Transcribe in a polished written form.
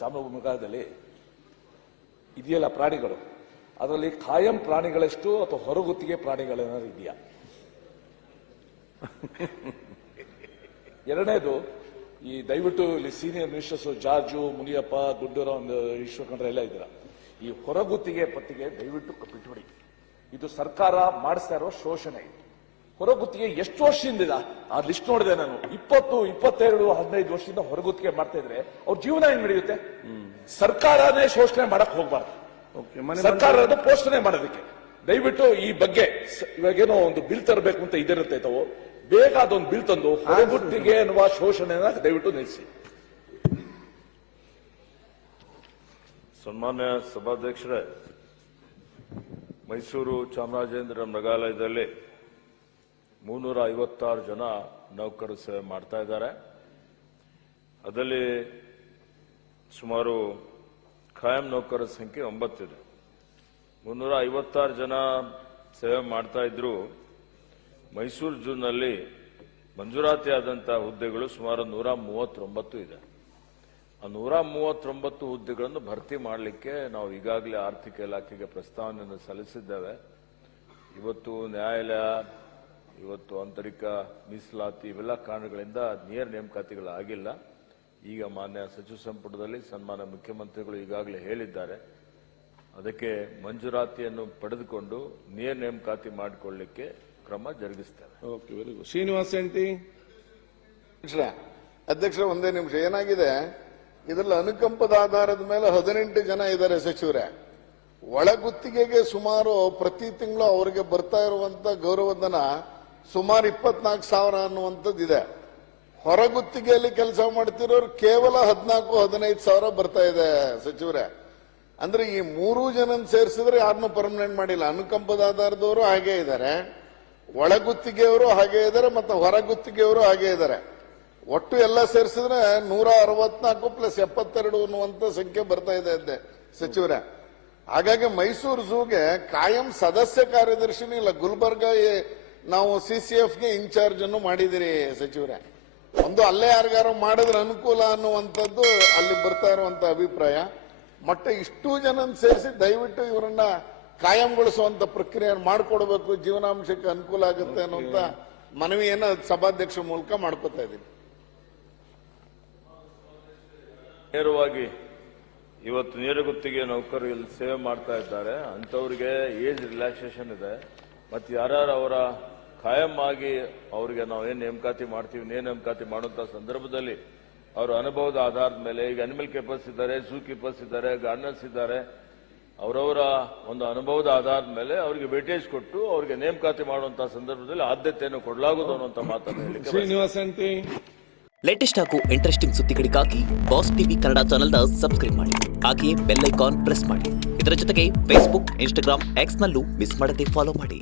ಚಾಮರಾಜನಗರದಲ್ಲಿ ಇದೆಯಲ್ಲ ಪ್ರಾಣಿಗಳು, ಅದರಲ್ಲಿ ಕಾಯಂ ಪ್ರಾಣಿಗಳಷ್ಟು ಅಥವಾ ಹೊರಗುತ್ತಿಗೆ ಪ್ರಾಣಿಗಳೇನಾದ್ರು ಇದೆಯಾ? ಎರಡನೇದು, ಈ ದಯವಿಟ್ಟು ಇಲ್ಲಿ senior ministers George, Muniyappa, ಗುಡ್ಡೂರಾವ್, Eshwar Khandre ಎಲ್ಲ ಇದ್ದೀರಾ, ಈ ಹೊರಗುತ್ತಿಗೆ ಪಟ್ಟಿಗೆ ದಯವಿಟ್ಟು ಬಿಟ್ಬಿಡಿ. ಇದು ಸರ್ಕಾರ ಮಾಡಿಸ್ತಾ ಇರೋ ಶೋಷಣೆ. ಹೊರಗುತ್ತಿಗೆ ಎಷ್ಟು ವರ್ಷದಿಂದ ಆ ಲಿಸ್ಟ್ ನೋಡಿದೆ ನಾನು, 20, 22, 15 ವರ್ಷದಿಂದ ಹೊರಗುತ್ತಿಗೆ ಮಾಡ್ತಾ ಇದ್ರೆ ಅವ್ರ ಜೀವನ ಹೆಂಗ್ ನಡೆಯುತ್ತೆ? ಸರ್ಕಾರನೇ ಶೋಷಣೆ ಮಾಡಕ್ ಹೋಗ್ಬಾರ್ದು, ಸರ್ಕಾರದ ಪೋಷಣೆ ಮಾಡೋದಕ್ಕೆ ದಯವಿಟ್ಟು ಈ ಬಗ್ಗೆ ಇವಾಗೇನೋ ಒಂದು ಬಿಲ್ ತರಬೇಕು ಅಂತ ಇದಿರುತ್ತೆ ತಾವು, ಬೇಗ ಅದೊಂದು ಬಿಲ್ ತಂದು ಹೊರಗುತ್ತಿಗೆ ಎನ್ನುವ ಶೋಷಣೆನ ದಯವಿಟ್ಟು ನಿಲ್ಲಿಸಿ. ಸನ್ಮಾನ್ಯ ಸಭಾಧ್ಯಕ್ಷರೇ, ಮೈಸೂರು ಚಾಮರಾಜೇಂದ್ರ ಮೃಗಾಲಯದಲ್ಲಿ 356 ಜನ ನೌಕರರು ಸೇವೆ ಮಾಡ್ತಾ ಇದ್ದಾರೆ. ಅದರಲ್ಲಿ ಸುಮಾರು ಖಾಯಂ ನೌಕರರ ಸಂಖ್ಯೆ 9 ಇದೆ. 356 ಜನ ಸೇವೆ ಮಾಡ್ತಾ ಇದ್ರು. ಮೈಸೂರು ಜೂನ್ನಲ್ಲಿ ಮಂಜೂರಾತಿಯಾದಂತಹ ಹುದ್ದೆಗಳು ಸುಮಾರು 139 ಇದೆ. ಆ 139 ಹುದ್ದೆಗಳನ್ನು ಭರ್ತಿ ಮಾಡಲಿಕ್ಕೆ ನಾವು ಈಗಾಗಲೇ ಆರ್ಥಿಕ ಇಲಾಖೆಗೆ ಪ್ರಸ್ತಾವನೆಯನ್ನು ಸಲ್ಲಿಸಿದ್ದೇವೆ. ಇವತ್ತು ನ್ಯಾಯಾಲಯ, ಇವತ್ತು ಆಂತರಿಕ ಮೀಸಲಾತಿ ಇವೆಲ್ಲ ಕಾರಣಗಳಿಂದ ನೇರ ನೇಮಕಾತಿಗಳಾಗಿಲ್ಲ. ಈಗ ಮಾನ್ಯ ಸಚಿವ ಸಂಪುಟದಲ್ಲಿ ಸನ್ಮಾನ್ಯ ಮುಖ್ಯಮಂತ್ರಿಗಳು ಈಗಾಗಲೇ ಹೇಳಿದ್ದಾರೆ, ಅದಕ್ಕೆ ಮಂಜೂರಾತಿಯನ್ನು ಪಡೆದುಕೊಂಡು ನೇರ ನೇಮಕಾತಿ ಮಾಡಿಕೊಳ್ಳಲಿಕ್ಕೆ ಕ್ರಮ ಜರುಗಿಸ್ತೇವೆ. Okay, very good. Srinivas MT. ಅಧ್ಯಕ್ಷರ, ಒಂದೇ ನಿಮಿಷ. ಏನಾಗಿದೆ, ಇದರಲ್ಲಿ ಅನುಕಂಪದ ಆಧಾರದ ಮೇಲೆ 18 ಜನ ಇದ್ದಾರೆ ಸಚಿವರೇ. ಒಳಗುತ್ತಿಗೆಗೆ ಸುಮಾರು ಪ್ರತಿ ತಿಂಗಳು ಅವರಿಗೆ ಬರ್ತಾ ಇರುವಂತ ಗೌರವಧನ ಸುಮಾರು 24,000 ಅನ್ನುವಂಥದ್ದಿದೆ. ಹೊರಗುತ್ತಿಗೆಯಲ್ಲಿ ಕೆಲಸ ಮಾಡ್ತಿರೋರು ಕೇವಲ 14-15 ಸಾವಿರ ಬರ್ತಾ ಇದೆ ಸಚಿವರೇ. ಅಂದ್ರೆ ಈ 3 ಜನ ಸೇರಿಸಿದ್ರೆ ಯಾರನ್ನೂ ಪರ್ಮನೆಂಟ್ ಮಾಡಿಲ್ಲ. ಅನುಕಂಪದ ಆಧಾರದವರು ಹಾಗೆ ಇದ್ದಾರೆ, ಒಳಗುತ್ತಿಗೆಯವರು ಹಾಗೆ ಇದ್ದಾರೆ, ಮತ್ತು ಹೊರಗುತ್ತಿಗೆಯವರು ಹಾಗೆ ಇದ್ದಾರೆ. ಒಟ್ಟು ಎಲ್ಲ ಸೇರಿಸಿದ್ರೆ 164 + 72 ಅನ್ನುವಂತ ಸಂಖ್ಯೆ ಬರ್ತಾ ಇದೆ ಸಚಿವರೇ. ಹಾಗಾಗಿ ಮೈಸೂರು ಝೂಗೆ ಕಾಯಂ ಸದಸ್ಯ ಕಾರ್ಯದರ್ಶಿನೂ ಇಲ್ಲ. ಗುಲ್ಬರ್ಗ ನಾವು CCFಗೆ ಇನ್ಚಾರ್ಜ್ ಅನ್ನು ಮಾಡಿದಿರಿ ಸಚಿವರೇ. ಒಂದು ಅಲ್ಲೇ ಯಾರಿಗಾರು ಮಾಡಿದ್ರೆ ಅನುಕೂಲ ಅನ್ನುವಂಥದ್ದು ಅಲ್ಲಿ ಬರ್ತಾ ಇರುವಂತ ಅಭಿಪ್ರಾಯ. ಮತ್ತೆ ಇಷ್ಟು ಜನ ಸೇರಿಸಿ ದಯವಿಟ್ಟು ಇವರನ್ನ ಕಾಯಂಗೊಳಿಸುವಂತ ಪ್ರಕ್ರಿಯೆಯನ್ನು ಮಾಡಿಕೊಡ್ಬೇಕು, ಜೀವನಾಂಶಕ್ಕೆ ಅನುಕೂಲ ಆಗುತ್ತೆ ಅನ್ನುವಂತ ಮನವಿಯನ್ನ ಸಭಾಧ್ಯಕ್ಷ ಮೂಲಕ ಮಾಡ್ಕೊತಾ ಇದ್ದೀನಿ. ನೇರವಾಗಿ ಇವತ್ತು ನೇರಗುತ್ತಿಗೆ ನೌಕರರು ಇಲ್ಲಿ ಸೇವೆ ಮಾಡ್ತಾ ಇದ್ದಾರೆ, ಅಂತವರಿಗೆ ಏಜ್ ರಿಲ್ಯಾಕ್ಸೇಷನ್ ಇದೆ. ಮತ್ತು ಯಾರ್ಯಾರು ಅವರ ಖಾಯಂ ಆಗಿ ಅವರಿಗೆ ನಾವು ಏನು ನೇಮಕಾತಿ ಮಾಡ್ತೀವಿ, ನೇಮಕಾತಿ ಮಾಡುವಂತ ಸಂದರ್ಭದಲ್ಲಿ ಅವರ ಅನುಭವದ ಆಧಾರದ ಮೇಲೆ, ಈಗ ಅನಿಮಲ್ ಕೀಪರ್ಸ್ ಇದ್ದಾರೆ, ಝೂ ಕೀಪರ್ಸ್ ಇದ್ದಾರೆ, ಗಾರ್ಡನರ್ಸ್ ಇದ್ದಾರೆ, ಅವರವರ ಒಂದು ಅನುಭವದ ಆಧಾರದ ಮೇಲೆ ಅವರಿಗೆ ವೇಟೇಜ್ ಕೊಟ್ಟು ಅವರಿಗೆ ನೇಮಕಾತಿ ಮಾಡುವಂತಹ ಸಂದರ್ಭದಲ್ಲಿ ಆದ್ಯತೆಯನ್ನು ಕೊಡಲಾಗುವುದು ಅನ್ನುವಂಥ ಮಾತನ್ನು ಹೇಳಿಕೆ. ಶ್ರೀನಿವಾಸ್ ಎಂಟಿ. ಲೇಟೆಸ್ಟ್ ಹಾಗೂ ಇಂಟ್ರೆಸ್ಟಿಂಗ್ ಸುದ್ದಿಗಳಿಗಾಗಿ ಬಾಸ್ ಟಿವಿ ಕನ್ನಡ ಚಾನೆಲ್ನ ಸಬ್ಸ್ಕ್ರೈಬ್ ಮಾಡಿ, ಹಾಗೆಯೇ ಬೆಲ್ ಐಕಾನ್ ಪ್ರೆಸ್ ಮಾಡಿ. ಇದರ ಜೊತೆಗೆ ಫೇಸ್ಬುಕ್, ಇನ್ಸ್ಟಾಗ್ರಾಮ್, ಎಕ್ಸ್ನಲ್ಲೂ ಮಿಸ್ ಮಾಡದೆ ಫಾಲೋ ಮಾಡಿ.